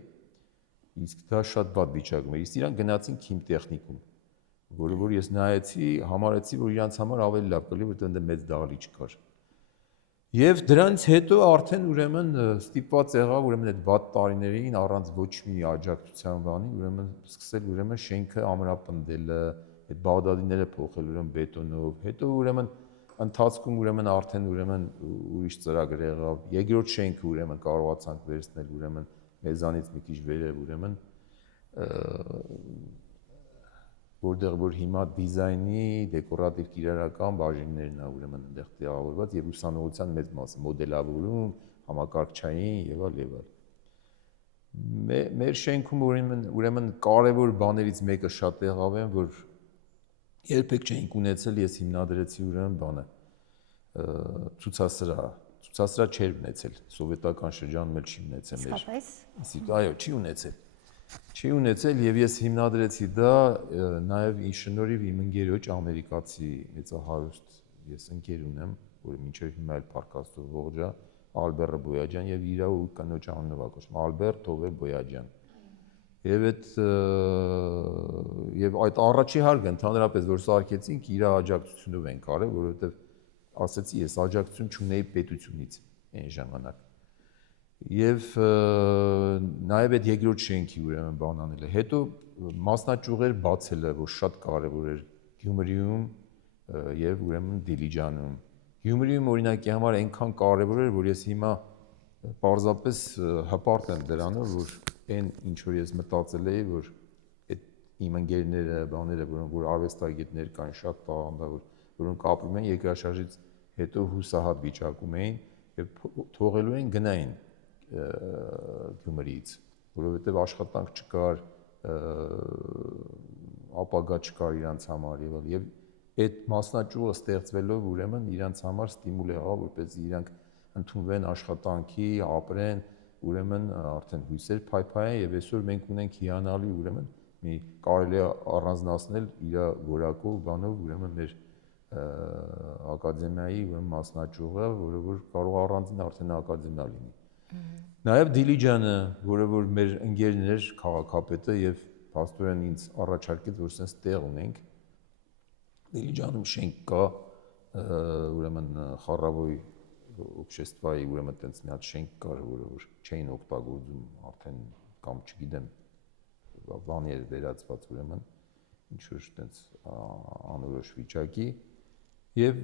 իսկ դա շատ վատ վիճակում էր, իսկ իրան գնացին քիմտեխնիկում, որը որ ես նայեցի, համարեցի, որ իրանց համար ավելի լավ կլինի, որտեղ այնտեղ մեծ դահլիճ կար։ Եվ դրանից հետո արդեն ուրեմն ստիպված եղավ ուրեմն այդ վատ տարիներին առանց ոչ մի աջակցության բանի, ուրեմն սկսել ուրեմն շենքը ամրապնդելը, այդ Բաղդադիները փոխել ուրեմն բետոնով, հետո ուրեմն ընթացքում ուրեմն արդեն ուրեմն ուրիշ ծրագիր եղավ, երկրորդ շենքը ուրեմն կարողացանք վերցնել ուրեմն մեզանից մի քիչ վերև ուրեմն որտեղ որ հիմա դիզայնի, դեկորատիվ կիրառական բաժիններն ա ուրեմն այնտեղ տեղավորված եւ ուսանողության մեծ մասը, մոդելավորում, համակարգչային եւ այլ։ Մեր շենքում ուրեմն կարևոր բաներից մեկը շատ եղավ են, որ երբեք չենք ունեցել, ես հիմնադրեցի ուրեմն բանը ցուցասրահ չէր ունեցել, սովետական շրջանում էլ չի ունեցել մեր։ Իսկապես։ Այո, չի ունեցել եւ ես հիմնադրեցի դա նաեւ ի շնորհիվ իմ ընկերոջ ամերիկացի մեծահարուստ ես ընկեր ունեմ, որը մինչեւ հիմա էլ Փարքաստով ողջա, Ալբեր Բոյաջյան եւ իր ու կնոջ անունով ակոչում Ալբեր Թովեր Բոյաջյան։ Եվ այդ առաջի հարգը ընդհանրապես որ սարքեցինք իր աջակցությունով ենք արել, որովհետեւ ասեցի ես աջակցություն չունեի պետությունից այն ժամանակ։ Եվ նաև այդ երկրորդ շենքի ուրեմն բան անելը։ Հետո մասնաճյուղեր բացելը, որ շատ կարևոր էր Գյումրիում եւ ուրեմն Դիլիջանում։ Գյումրիում օրինակի համար այնքան կարևոր էր, որ ես հիմա պարզապես հպարտ եմ դրանով, որ այն ինչ որ ես մտածել էի, որ այդ իմ ընկերները, բաները, որ արվեստագետներ կան, շատ տաղանդավոր, որոնք ապրում են երկրաշարժից հետո հուսահատ վիճակում էին եւ թողելու են գնային Գյումրիից, որովհետև աշխատանք չկար, ապագա չկար իրանց համար եւ այդ մասնաճյուղը ստեղծվելով ուրեմն իրանց համար ստիմուլ եղավ, որպեսզի իրանք ընդունվեն աշխատանքի, ապրեն, ուրեմն արդեն հույսեր փայփայեն եւ այսօր մենք ունենք հիանալի ուրեմն մի կարելի է առանձնացնել իր որակով բանով ուրեմն մեր ակադեմիայի ուրեմն մասնաճյուղը, որը որ կարող առանձին արդեն ակադեմիա լինի։ Նաև Դիլիջանը, որը որ մեր ընկերն էր, քաղաքապետը եւ փաստորեն ինձ առաջարկեց, որ sense տեղ ունենք։ Դիլիջանում շենք կա, ուրեմն Խառավոյի օբշեստվայի ուրեմն տենց մի հատ շենք կար, որը որ չէին օգտագործում արդեն կամ չգիտեմ բաներ վերածված ուրեմն ինչ որ տենց անորոշ վիճակի եւ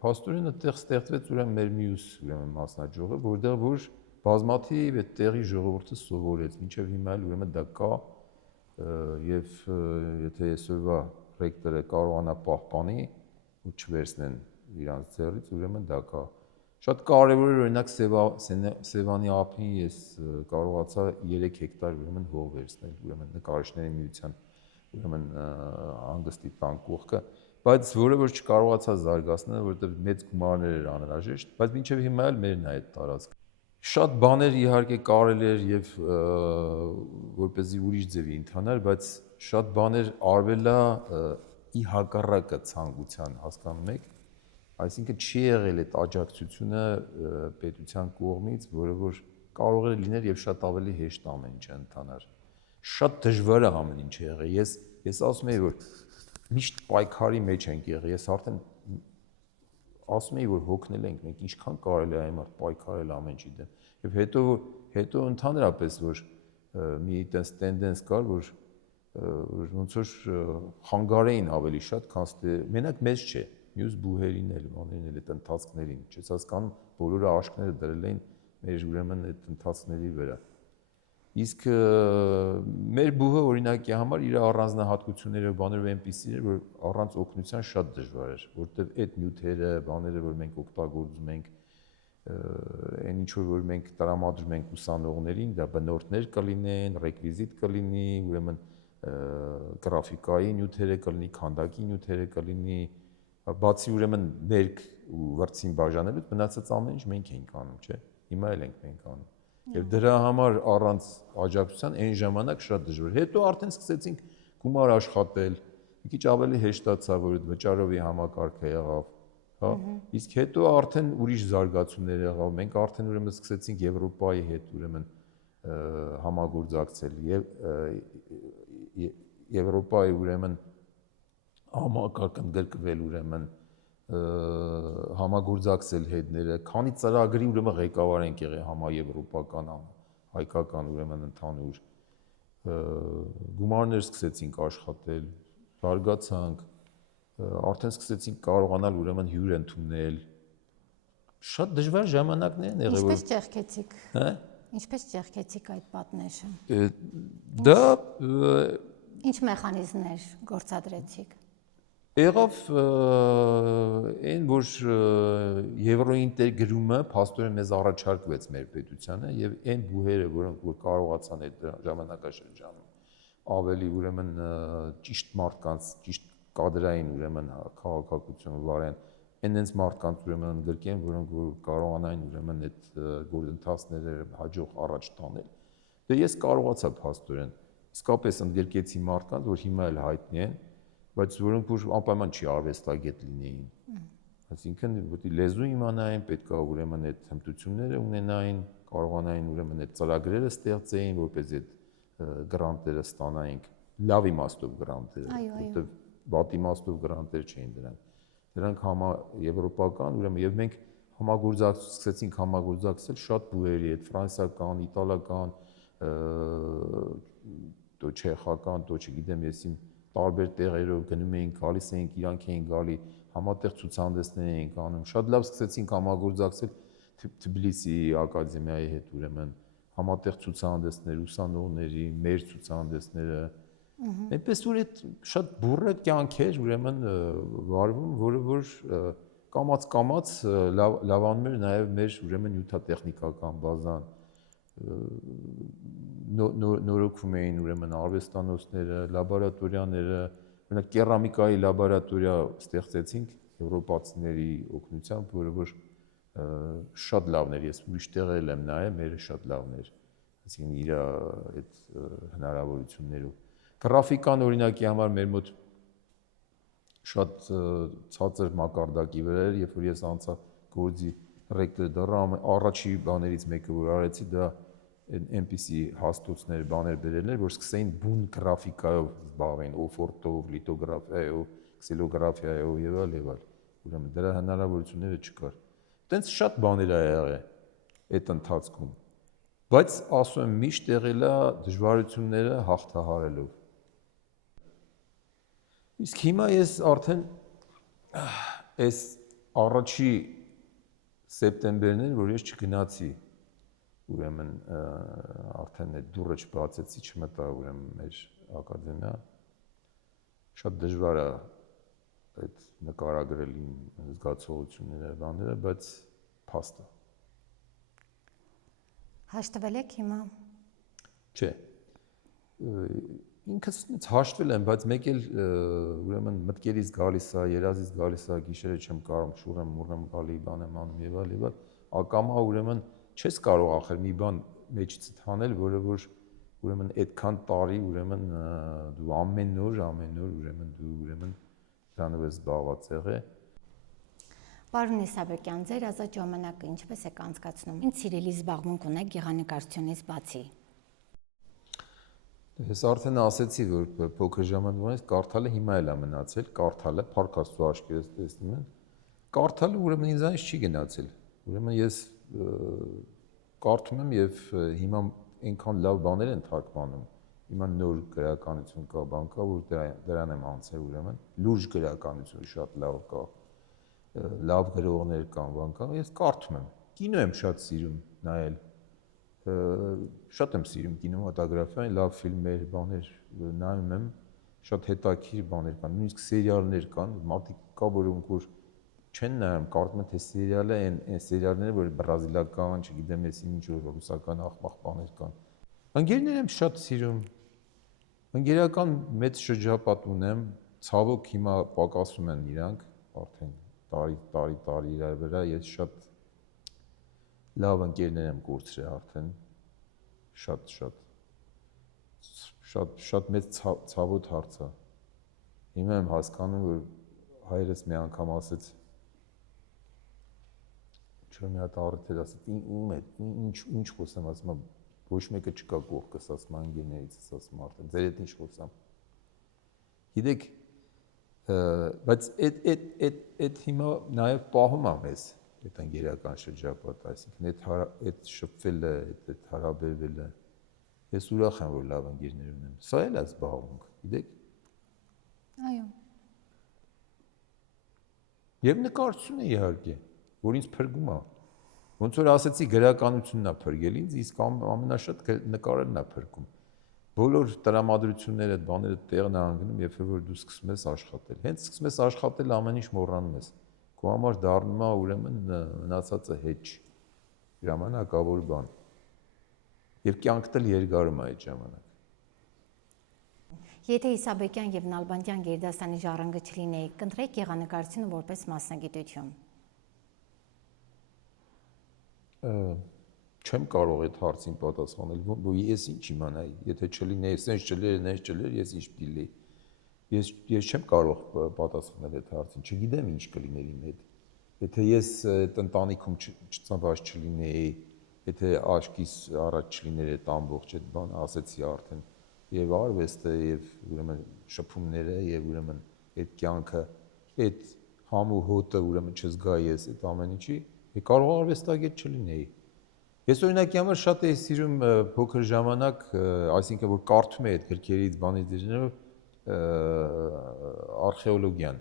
փաստորեն այդտեղ ստեղծվեց ուրեմն մեր մյուս ուրեմն մասնաճյուղը, որտեղ որ բազմաթիվ այդ տեղի ժողովուրդը սովորեց, մինչեւ հիմա էլ ուրեմն դա կա եւ եթե այսօրվա ռեկտորը կարողանա պահպանի ու չվերցնեն իրանց ձեռից, ուրեմն դա կա։ Շատ կարևոր է օրինակ Սևանի ափին ես կարողացա 3 հեկտար ուրեմն հող վերցնել, ուրեմն նկարիչների միության ուրեմն հանգստի տան կողքը, բայց որը որ չկարողացա զարգացնել, որովհետև մեծ գումարներ էր անհրաժեշտ, բայց մինչև հիմա էլ մերն է այդ տարածքը։ Շատ բաներ իհարկե կարելի էր եւ որպեսզի ուրիշ ձևի ընթանար, բայց շատ բաներ արվել է ի հակառակը ցանկության, հասկանում եք, այսինքն չի եղել այդ աջակցությունը պետության կողմից, որը որ կարող է լինել եւ շատ ավելի հեշտ ամեն ինչ ընթանար։ Շատ դժվար է ամեն ինչ եղել։ Ես ասում եմ, որ միշտ պայքարի մեջ ենք եղել։ Ես արդեն ասում եմ, որ հոգնել ենք, մենք ինչքան կարելի է այմարտ պայքարել ամեն ինչի դեմ։ Եվ հետո ընդհանրապես որ մի այդպես տենդենս կար, որ ոնց որ խանգարեին ավելի շատ, քան մենակ մեզ չէ, մյուս բուհերին էլ, բաներին էլ, այդ ընթացքներին, չես հասկանում, բոլորը աշկները դրել էին մեր ուրեմն այդ ընթացքների վրա։ Իսկ մեր բուհը օրինակի համար իր առանձնահատկությունները, բաներով այնպիսի էր, որ առանց օգնության շատ դժվար էր, որովհետև այդ նյութերը, բաները, որ մենք օգտագործում ենք, այն ինչ որ մենք տրամադրում ենք ուսանողներին, դա բնորդներ կլինեն, ռեկվիզիտ կլինի, ուրեմն գրաֆիկայի նյութերը կլինի, քանդակի նյութերը կլինի, բացի ուրեմն ներք ու վրձին բաժանելուց մնացած ամեն ինչ մենք ենք անում, չէ՞։ Հիմա էլ ենք մենք անում։ Եվ դրա համար առանց աջակցության այն ժամանակ շատ դժվար։ Հետո արդեն սկսեցինք գումար աշխատել, մի քիչ ավելի հեշտացավ, որ այդ վճարովի համակարգը եղավ, հա։ Իսկ հետո արդեն ուրիշ զարգացումներ եղավ։ Մենք արդեն ուրեմն սկսեցինք Եվրոպայի հետ ուրեմն համագործակցել եւ Եվրոպայի ուրեմն համակարգ ընդգրկվել ուրեմն համագործակցել հետները, քանի ծրագրի ուրեմն ղեկավար ենք եղել համաեվրոպական, հայկական ուրեմն ընդհանուր գումարներ սկսեցինք աշխատել, զարգացանք, արդեն սկսեցինք կարողանալ ուրեմն հյուր ընդունել, շատ դժվար ժամանակներ են եղել։ Ինչպես ճեղքեցիք։ Հա։ Ինչպես ճեղքեցիք այդ պատնեշը։ Դա ինչ մեխանիզմներ գործադրեցիք։ Եղավ այն, որ Եվրոինտեգրումը փաստորեն մեզ առաջարկվեց մեր պետությանը եւ այն բուհերը, որոնք որ կարողացան այդ ժամանակաշրջանում ավելի ուրեմն ճիշտ մարդկանց, ճիշտ կադրային ուրեմն քաղաքակրթություն վարեն, այնենց մարդկանց ուրեմն ընդգրկեն, որոնք որ կարողանային ուրեմն այդ գործընթացները հաջող առաջ տանել։ Դե ես կարողացա փաստորեն իսկապես ընդգրկեցի մարդկանց, որ հիմա էլ հայտնի են, բայց որոնք որ անպայման չի արվեստագետ լինեին։ Այսինքն, որտի լեզու իմանային, պետք է ուրեմն այդ հմտությունները ունենային, կարողանային ուրեմն այդ ծրագրերը ստեղծեին, որպես այդ գրանտերը ստանայինք, լավ իմաստով գրանտերը, որտեղ վատ իմաստով գրանտեր չէին դրանք։ Դրանք համաեվրոպական, ուրեմն եւ մենք սկսեցինք համագործակցել շատ բուհերի հետ, ֆրանսիական, իտալական, դո չեխական, դո չգիտեմ եսին տարբեր տեղերով գնում էինք, գալիս էինք, իրանք էին գալի, համատեղ ցուցահանդեսներ էինք անում։ Շատ լավ սկսեցինք համագործակցել Թբիլիսի ակադեմիայի հետ, ուրեմն համատեղ ցուցահանդեսներ, ուսանողների, մեր ցուցահանդեսները։ Այնպես որ այդ շատ բուրը կյանք էր, ուրեմն վարվում, որը որ կամաց լավանում էր նաև մեր ուրեմն նյութատեխնիկական բազան, նորոգվում էին ուրեմն արվեստանոցները, լաբորատորիաները, օրինակ կերամիկայի լաբորատորիա ստեղծեցինք եվրոպացիների օգնությամբ, որը որ շատ լավն էր, ես ուրիշ տեղեր եմ նայել, մերը շատ լավն էր, այսինքն իր այդ հնարավորություններով։ Գրաֆիկան օրինակի համար մեր մոտ շատ ցածր մակարդակի վրա էր, երբ որ ես անցա գործի ռեկտորը դառա, առաջի բաներից մեկը որ արեցի, դա այնպիսի հաստոցներ, բաներ բերել էր, որ սկսեին բուն գրաֆիկայով զբաղվեն, օֆորտով, լիտոգրաֆիայով, քսիլոգրաֆիայով եւ այլ։ Ուրեմն դրա հնարավորությունները չկար։ տենց շատ բաներ ա եղել այդ ընթացքում։ Բայց ասում եմ միշտ եղել է դժվարությունները հաղթահարելով։ Իսկ հիմա ես արդեն այս առաջի սեպտեմբերն էր, որ ես չգնացի, ուրեմն արդեն այդ դուռը չբացեցի, չմտա ուրեմն մեր ակադեմիա։ Շատ դժվար է այդ նկարագրել իմ զգացողությունները, բաները, բայց փաստ է։ Հաշտվել եք հիմա։ Չէ։ Ինքս հաշտվել եմ, բայց մեկ էլ ուրեմն մտքերից գալիս է, երազից գալիս է, գիշերը չեմ կարող շուրեմ, մուրեմ գալի, բան եմ անում եւ այլ, ակամա ուրեմն չես կարող ախր մի բան մեջիցդ հանել, որը որ ուրեմն այդքան տարի ուրեմն դու ամեն օր ուրեմն դու ուրեմն դրանով ես զբաղված եղել։ Պարոն Իսաբեկյան, ձեր ազատ ժամանակը ինչպես եք անցկացնում։ Ինչ սիրելի զբաղմունք ունեք գեղանկարչությունից բացի։ Ես արդեն ասեցի, որ փոքր ժամանակից կարդալը հիմա էլ է մնացել, կարդալը Փառք Աստծո աչքերս տեսնում են։ Կարդալը ուրեմն ինձանից չի գնացել։ Ուրեմն ես կարդում եմ եւ հիմա այնքան լավ բաներ են թարգմանում։ Հիմա նոր գրականություն կա, բան կա, որ դրան եմ անցել ուրեմն։ Լուրջ գրականություն շատ լավ կա։ Լավ գրողներ կան, բան կա, ես կարդում եմ։ Կինո եմ շատ սիրում նայել։ Շատ եմ սիրում կինեմատոգրաֆիան, լավ ֆիլմեր, բաներ նայում եմ, շատ հետաքրքիր բաներ կան, նույնիսկ սերիալներ կան, մարդիկ կա, որոնք որ չեն նայում, կարծում են թե սերիալը այն սերիալները, որ բրազիլական, չգիտեմ, ես ինչ որ ռուսական աղբաղ բաներ կան։ Ընկերներ եմ շատ սիրում։ Ընկերական մեծ շրջապատ ունեմ, ցավոք հիմա պակասում են իրանք, արդեն տարի իրար վրա, ես շատ լավ ընկերներ եմ կորցրել արդեն, շատ մեծ ցավոտ հարց է։ Հիմա եմ հասկանում, որ հայրս մի անգամ ասեց, չէ՞ մի հատ առիթ էր ասեց, ինչ խոսեմ, ասում եմ, ոչ մեկը չկա կողքս, ասում եմ, ընկերներից, ասում եմ, արդեն ձեր հետ ինչ խոսամ։ Գիտեք, բայց այդ հիմա նաև պահում եմ ես այդ ընկերական շրջապատը, այսինքն այդ շփվելը, այդ հարաբերվելը, ես ուրախ եմ, որ լավ ընկերներ ունեմ, սա էլ է զբաղմունք, գիտեք։ Այո։ Եվ նկարչությունը իհարկե, որ ինձ փրկում է, ոնց որ ասեցի գրականությունն է փրկել ինձ, իսկ ամենաշատ նկարելն է փրկում։ Բոլոր տրամադրությունները, բաները տեղն է անգնում, երբ որ դու սկսում ես աշխատել։ Հենց սկսում ես աշխատել, ամեն ինչ մոռանում ես։ Քո համար դառնում է ուրեմն մնացածը հեչ, ժամանակավոր բան։ Եվ կյանքդ էլ երկարում է այդ ժամանակ։ Եթե Իսաբեկյան եւ Նալբանդյան գերդաստանի ժառանգը չլինեի, կընտրեիք գեղանկարչությունը որպես մասնագիտություն։ Չեմ կարող այդ հարցին պատասխանել, որ ես ինչ իմանայի, եթե չլիներ, սենց չլեր, ես ինչ դիլեի։ Ես չեմ կարող պատասխանել այդ հարցին, չգիտեմ ինչ կլիներ իմ հետ։ Եթե ես այդ ընտանիքում չծնված չլինեի, եթե աչքիս առաջ չլիներ այդ ամբողջ այդ բանը, ասեցի արդեն, եւ արվեստը եւ ուրեմն շփումները եւ ուրեմն այդ կյանքը, այդ համ ու հոտը ուրեմն չզգայի ես այդ ամեն ինչի, կարող արվեստագետ չլինեի։ Ես օրինակի համար շատ էի սիրում փոքր ժամանակ, այսինքն որ կարդում էի այդ գրքերից, բանից դիժներով արխեոլոգիան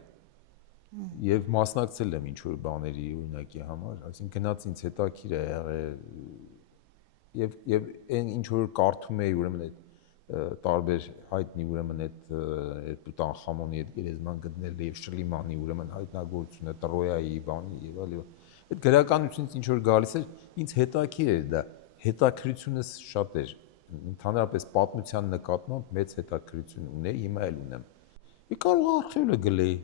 եւ մասնակցել եմ ինչ-որ բաների օրինակի համար, այսինքն գնաց ինձ հետաքրքիր է եղել եւ այն ինչ որ կարդում էի ուրեմն այդ տարբեր հայտնի ուրեմն այդ Տուտանխամոնի այդ գերեզման գտնելը եւ Շլիմանի ուրեմն հայտնագործությունը Տրոյայի բանի եւ այլ այդ գրականությունից ինչ որ գալիս էր, ինձ հետաքրքիր էր դա, հետաքրքրությունս շատ էր, ընդհանրապես պատմության նկատմամբ մեծ հետաքրքրություն ունեի, հիմա էլ ունեմ։ Կարող է արխեոլոգ գլեի,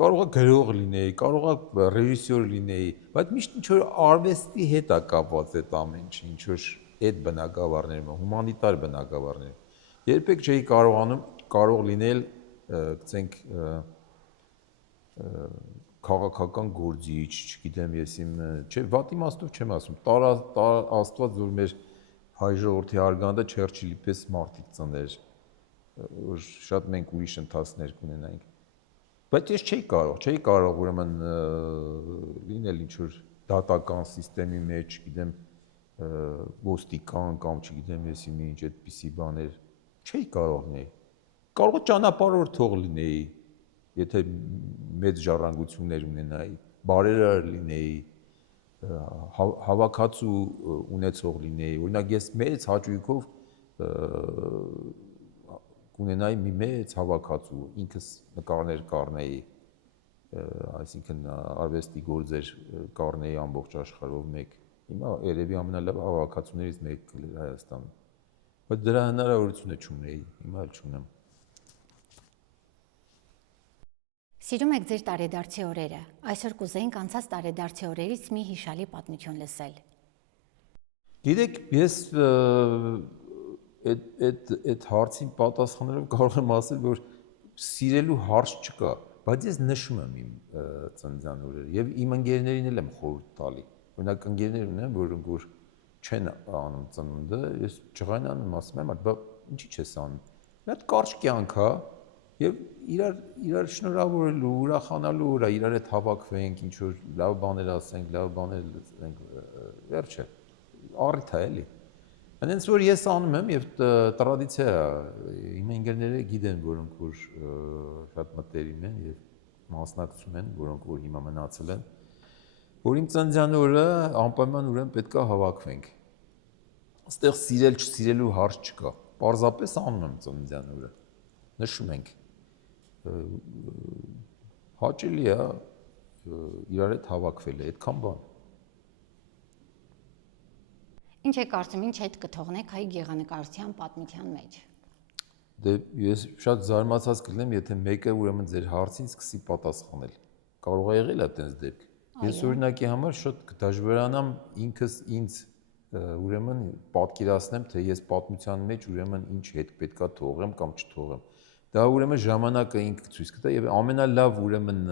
կարող է գրող լինեի, կարող է ռեժիսոր լինեի, բայց միշտ ինչ որ արվեստի հետ է կապված այդ ամեն ինչը, ինչ որ այդ բնագավառներում, հումանիտար բնագավառներ։ Երբեք չէի կարող լինել, գցենք քաղաքական գործիչ, չգիտեմ ես իմ, չէ, վատ իմաստով չեմ ասում, Աստված որ մեր հայ ժողովրդի արգանդը Չերչիլի պես մարդիկ ծներ, որ շատ մենք ուրիշ ընթացներ կունենայինք։ Բայց ես չէի կարող ուրեմն լինել ինչ որ դատական համակարգի մեջ, գիտեմ, ոստիկան կամ չգիտեմ ես ինչ այդպիսի բաներ չէի կարող լինել։ Կարող է ճանապարհորդ թող լինեի, եթե մեծ ժառանգություններ ունենայի, բարերար լինեի, հավաքածու ունեցող լինեի։ Օրինակ ես մեծ հաճույքով կունենայի մի մեծ հավաքածու, ինքս նկարներ կառնեի, այսինքն արվեստի գործեր կառնեի ամբողջ աշխարհով մեկ։ Հիմա երևի ամենալավ հավաքածուներից մեկը կլիներ Հայաստանում։ Բայց դրա հնարավորությունը չունեի, հիմա էլ չունեմ։ Սիրում եք ձեր տարեդարձի օրերը։ Այսօր կուզեինք անցած տարեդարձի օրերից մի հիշալի պատմություն լսել։ Գիտեք, ես այդ հարցին պատասխանելով կարող եմ ասել, որ սիրելու հարց չկա, բայց ես նշում եմ իմ ծննդյան օրերը եւ իմ ընկերներին էլ եմ խորհուրդ տալի։ Օրինակ ընկերներ ունեմ, որոնք որ չեն անում ծնունդը, ես ջղայնանում ասում եմ, բա ինչի՞ չես անում։ Մի հատ կարճ կյանք է եւ իրար շնորհավորելու, ուրախանալու օր է, իրար հետ հավաքվենք, ինչ որ լավ բաներ ասենք, լավ բաներ լսենք, վերջը առիթ է էլի։ Այնց որ ես անում եմ եւ տրադիցիա է, իմ ընկերները գիտեն, որոնք որ շատ մտերիմ են եւ մասնակցում են, որոնք որ հիմա մնացել են, որ իմ ծննդյան օրը անպայման ուրեմն պետքա հավաքվենք։ Այստեղ սիրել չսիրելու հարց չկա։ Պարզապես անում եմ ծննդյան օրը։ Նշում ենք։ Հաճելի է իրար հետ հավաքվել է, այդքան բան։ Ինչ է կարծում, ինչ հետ կթողնեք հայ գեղանկարչության պատմության մեջ։ Դե ես շատ զարմացած կլինեմ, եթե մեկը ուրեմն ձեր հարցին սկսի պատասխանել։ Կարող է եղել է այդպես դեպք։ Ես օրինակի համար շատ կդժվարանամ ինքս ինձ ուրեմն պատկերացնեմ, թե ես պատմության մեջ ուրեմն ինչ հետ պետքա թողեմ կամ չթողեմ։ Դա ուրեմն ժամանակը ինքը ցույց կտա եւ ամենալավ ուրեմն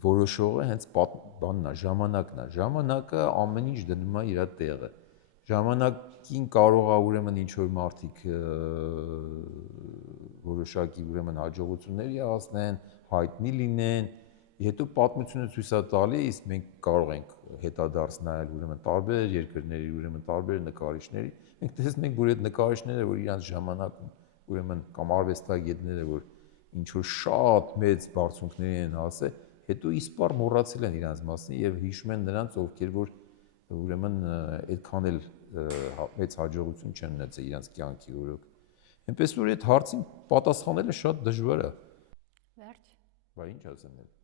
որոշողը հենց բանն է, ժամանակն է։ Ժամանակը ամեն ինչ դնում է իր տեղը։ Ժամանակին կարող է ուրեմն ինչ որ մարդիկ որոշակի ուրեմն հաջողությունների հասնեն, հայտնի լինեն, հետո պատմությունը ցույց է տալիս, մենք կարող ենք հետադարձ նայել ուրեմն տարբեր երկրների, ուրեմն տարբեր նկարիչների, մենք տեսնում ենք, որ այդ նկարիչները, որ իրանց ժամանակում ուրեմն կամ արվեստագետները, որ ինչ որ շատ մեծ բարձունքների են հասել, հետո իսպառ մոռացել են իրանց մասին եւ հիշում են նրանց, ովքեր որ ուրեմն այդքան էլ մեծ հաջողություն չեն ունեցել իրանց կյանքի օրոք։ Այնպես որ այդ հարցին պատասխանելը շատ դժվար է։ Վերջ։ Բա ինչ ասեմ։